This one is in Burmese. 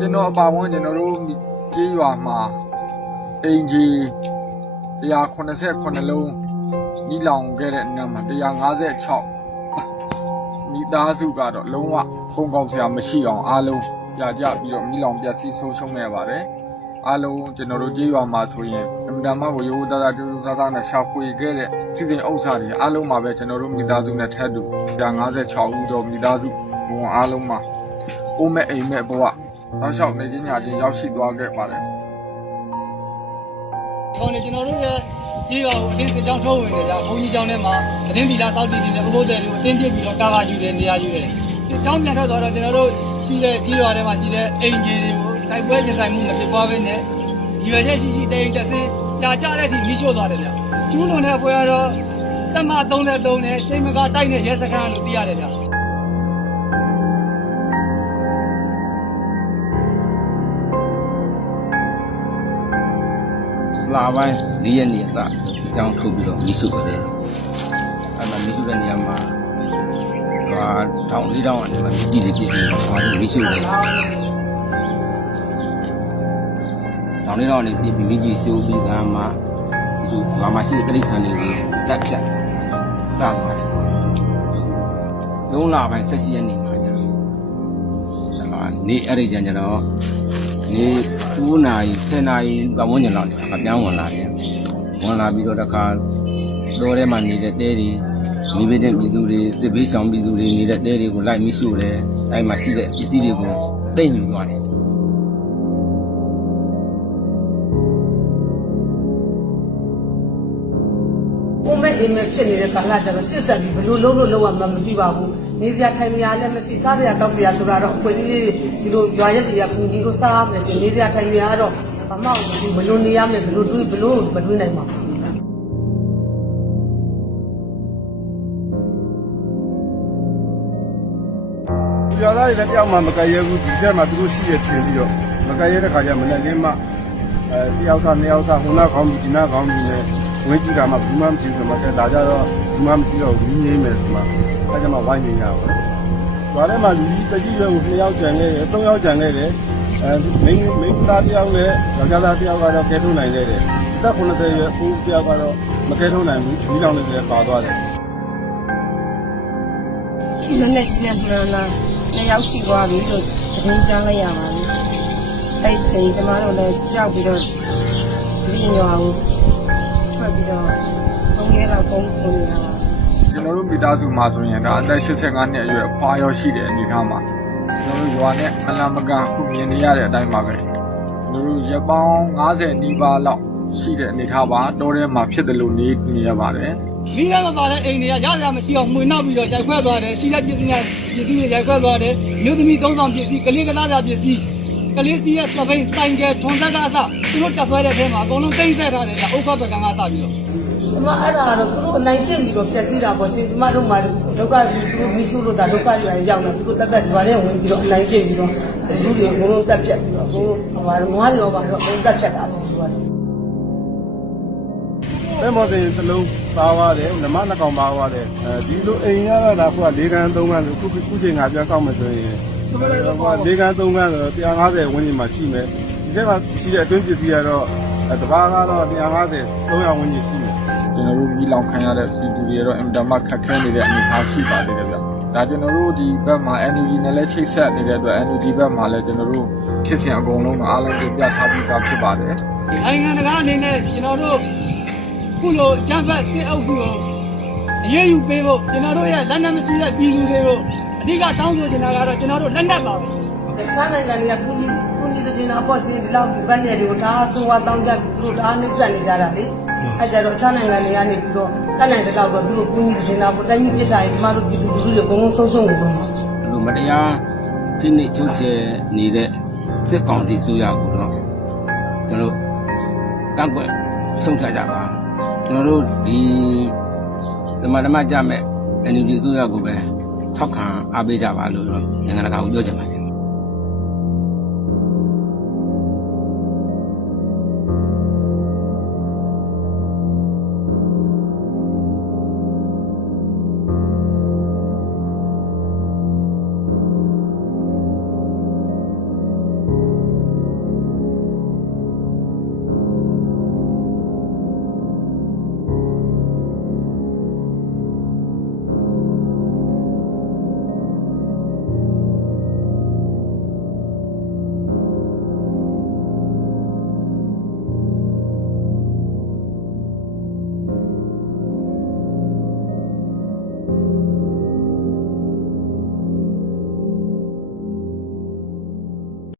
ကျွန်တော်အပါဝင်ကျွန်တော်တို့ကြေးရွာမှာအင်ဂျီ189လုံးမိလောင်ခဲ့တဲ့နေရာမှာ156မိသားစုကတော့လုံးဝပုံကောင်းစရာမရှိအောင်အားလုံးပြကြပြီးတော့မိလောင်ပြစီဆုံးရှုံးနေပါတယ်အားလုံးကျွန်တော်တို့ကြေးရွာမှာဆိုရင်အမှန်တမ်းဝရိုးသားတူတူသားနဲ့ရှာဖွေခဲ့တဲ့စီစဉ်ဥစ္စာတွေအားလုံးမှာပဲကျွန်တော်တို့မိသားစုနဲ့ထပ်တူ156ဦးတော့မိသားစုဝန်အားလုံးမှာအိုးမဲ့အိမ်မဲ့ဘဝနောက်လျှောက်နေချင်းညာချင်းရောက်ရှိသွားခဲ့ပါတယ်ခေါင်းနဲ့ကျွန်တော်တို့ရဲ့ကြေးရွာကိုအတင်းစစ်ကြောင်းထုတ်ဝင်နေကြဘုန်းကြီးကျောင်းထဲမှာအတင်းဗီလာတောက်တည်နေတဲ့ဘုဘိုးတွေကိုအတင်းပြစ်ပြီးတော့တာကာယူတယ်နေရာယူတယ်ဒီကျောင်းပြန်ထွက်သွားတော့ကျွန်တော်တို့ရှိတဲ့ကြေးရွာထဲမှာရှိတဲ့အင်ဂျီတွေကိုတိုက်ပွဲကျဆိုင်မှုမဖြစ်ပွားဘဲနဲ့ဒီရွယ်ချက်ရှိတဲ့အိမ်တစ်စင်းကြာကြတဲ့အထိမိရှို့သွားတယ်ဗျကျူးလွန်တဲ့ပွဲကတော့တက်မ33နဲ့စိတ်မကတိုက်နဲ့ရဲစခန်းလို့သိရတယ်ဗျလာပိုင်း၄ရက်နေစစစ်ကြောင်းထုတ်ပြီးတော့မိစုပါတယ်အဲ့မှာမိစုတဲ့နေရာမှာတောင်လေးတောင်အနေနဲ့ပြည်စီပြည်စီတော့မိစုတယ်တောင်လေးတောင်အနေနဲ့မိကြီးရှိုးပြီးကမှသူမရှိတဲ့ကလေးဆန်တွေကိုတက်ဖြတ်စသွားတယ်လုံးလာပိုင်း18ရက်နေမှာကျတော့နေအဲ့ဒီကျန်ကျတော့နေ9နာရီ10နာရီပတ်ဝန်းကျင်လောက်အပြောင်းဝင်လာတယ်ဝင်လာပြီးတော့တခါတော်ထဲမှာနေတဲ့တဲတွေမိဘတဲ့ပြည်သူတွေစစ်ဘေးဆောင်ပြည်သူတွေနေတဲ့တဲတွေကိုလိုက်မိရှို့တယ်အဲ့မှာရှိတဲ့ပစ္စည်းတွေကိုတိတ်ယူသွားတယ်အိုးမဲ့အိမ်မဲ့ဖြစ်နေတဲ့ကာလကျတော့စစ်ဆက်ပြီးဘလို့လုံးလို့လုံးဝမကြည့်ပါဘူးနေစရာထိုင်စရာလည်းမရှိစားစရာတောက်စရာဆိုတော့အဖွဲ့အစည်းလေးဒီလိုရွာရက်တွေကပူကြီးကိုစားမယ်ဆိုနေစရာထိုင်စရာတော့ဘာမှမရှိဘလို့နေရမယ်ဘလို့တွေးဘလို့မတွေးနိုင်ပါဘူးရွာသားတွေလည်းတယောက်မှမကရဲဘူးဒီချက်မှာသူတို့ရှိရထင်ပြီးတော့မကရဲတဲ့ခါကျမနေ့ကမှတယောက်သားနှစ်ယောက်သားဟိုနာကောင်းပြီဒီနာကောင်းပြီနဲ့ဝင်ကြည့်တာမှဘူးမှမရှိဘူးဆိုမှလာကြတော့ဘူးမှမရှိတော့ဘူးငြိမ်းမယ်ဆိုမှအဲကြောင့်မှဝိုင်းနေရပါဘူး။ရွာထဲမှာလူကြီးတကြီးရွယ်ကို2ယောက်ကျန်ခဲ့တယ်3ယောက်ကျန်ခဲ့တယ်မိန်းသားတယောက်နဲ့ယောက်ျားသားတယောက်ကတော့ကဲထုတ်နိုင်ခဲ့တယ်။တက်90ရွယ်ဦးတယောက်ကတော့မကဲထုတ်နိုင်ဘူးဒီလောင်နေလည်းပါသွားတယ်။ဒီနေ့ကျန်ပြန်လာ2ယောက်ရှိသွားပြီလို့သတင်းကြားလိုက်ရပါတယ်။အဲ့ဒီချိန်ကျမတို့လည်းကြောက်ပြီးတော့ဒီရွာကိုထွက်ပြီးတော့3ရက်လောက်ပုံပုံနေတာကျွန်တော်တို့မိသားစုမှာဆိုရင်ဒါအသက်85နှစ်အရွယ်အဖွားရောက်ရှိတဲ့အနေအထားမှာကျွန်တော်တို့ရွာနဲ့အလံမကန်ခုမြင်နေရတဲ့အတိုင်းပါပဲကျွန်တော်တို့ရပောင်း90နီးပါးလောက်ရှိတဲ့အနေအထားပါတောထဲမှာဖြစ်တယ်လို့နေရပါတယ်မိသားမပါတဲ့အိမ်တွေကရရမရှိအောင်မှွေနောက်ပြီးတော့ရိုက်ခွဲသွားတယ်ရှိတဲ့ပစ္စည်းတွေရိုက်ခွဲသွားတယ်မြို့သမီးသုံးဆောင်ပစ္စည်းကလေးကစားတာပစ္စည်းကလေးစီးရဲ့စပိန်ဆိုင်ကယ်ထွန်သက်ကအစသူတို့တက်ဆွဲတဲ့ထဲမှာအကုန်လုံးတိမ့်ဆက်ထားတယ်ကဥက္ကပကံကစပြီးတော့ဒီမှာအဲ့ဒါကတော့သူတို့အနိုင်ကျင့်ပြီးတော့ဖြည့်ဆည်းတာပေါ့ရှင်ဒီမှာတို့မှာဒုက္ခသူတို့မိရှုလို့တာဒုက္ခတွေရောက်လာသူတို့တက်ဒီမှာလည်းဝင်ပြီးတော့အနိုင်ကျင့်ပြီးတော့လူတွေအကုန်လုံးတက်ဖြတ်ပြီးတော့အကုန်လုံးငွားတွေရောပါတော့အကုန်တက်ဖြတ်တာပေါ့သူကပဲမော်စင်တစ်လုံးပါသွားတယ်နမနှစ်ကောင်ပါသွားတယ်ဒီလိုအိမ်ရတာက4ခန်း3ခန်းဆိုခုချိန်ငါပြန်ဆောက်မယ်ဆိုရင်4ခန်း3ခန်းဆို150ဝန်းကျင်မှာရှိမယ်ဒီထဲမှာရှိတဲ့အတွင်းပစ္စည်းကတော့တဘာကတော့150 300ဝန်းကျင်ရှိမယ်ကျွန်တော်တို့မိလောင်ခံရတဲ့ပြည်သူတွေတော့အင်တာမခက်ခဲနေတဲ့အနေအထားရှိပါသေးတယ်ဗျဒါကျွန်တော်တို့ဒီဘက်မှာ energy နဲ့လည်းချိတ်ဆက်နေတဲ့အတွက် energy ဘက်မှာလည်းကျွန်တော်တို့ဖြစ်စဉ်အကုန်လုံးအားလုံးပြထားပြီးသားဖြစ်ပါတယ်နိုင်ငံတကာအနေနဲ့ကျွန်တော်တို့ခုလိုဂျမ်ဘတ်စစ်အုပ်စုကိုအရေးယူပေးဖို့ကျွန်တော်တို့ရဲ့လက်နက်မရှိတဲ့ပြည်သူတွေကိုအဓိကတောင်းဆိုချင်တာကတော့ကျွန်တော်တို့လက်နက်ပါပဲတခြားနိုင်ငံတွေကကုညီတဲ့ချင်းအပေါ်ရှင်ဒီလောက်ဒီဘက်နယ်တွေကိုဒါဆိုဝါတောင်းကြပြီးသူတို့ဒါနှိမ့်ဆက်နေကြတာလေအဲကြတော့တခြားနိုင်ငံတွေကနေပြီးတော့တတ်နိုင်တဲ့တော့သူတို့ကုညီတဲ့ချင်းအပေါ်တိုင်းပြည်ပြစ်စားရင်ဒီမှာတို့ပြည်သူလူထုတွေအကုန်လုံးဆုံးရှုံးနေတော့လူမတရားဖိနှိပ်ချုပ်ချယ်နေတဲ့စစ်ကောင်စီဆိုရကိုတော့ကျွန်တော်ကန့်ကွက်ဆုံးဖြတ်ကြပါကျွန်တော်တို့ဒီဓမ္မကြမဲ့ NUG ဆိုရကိုပဲထောက်ခံအားပေးကြပါလို့နိုင်ငံတကာကိုပြောချင်ပါတယ်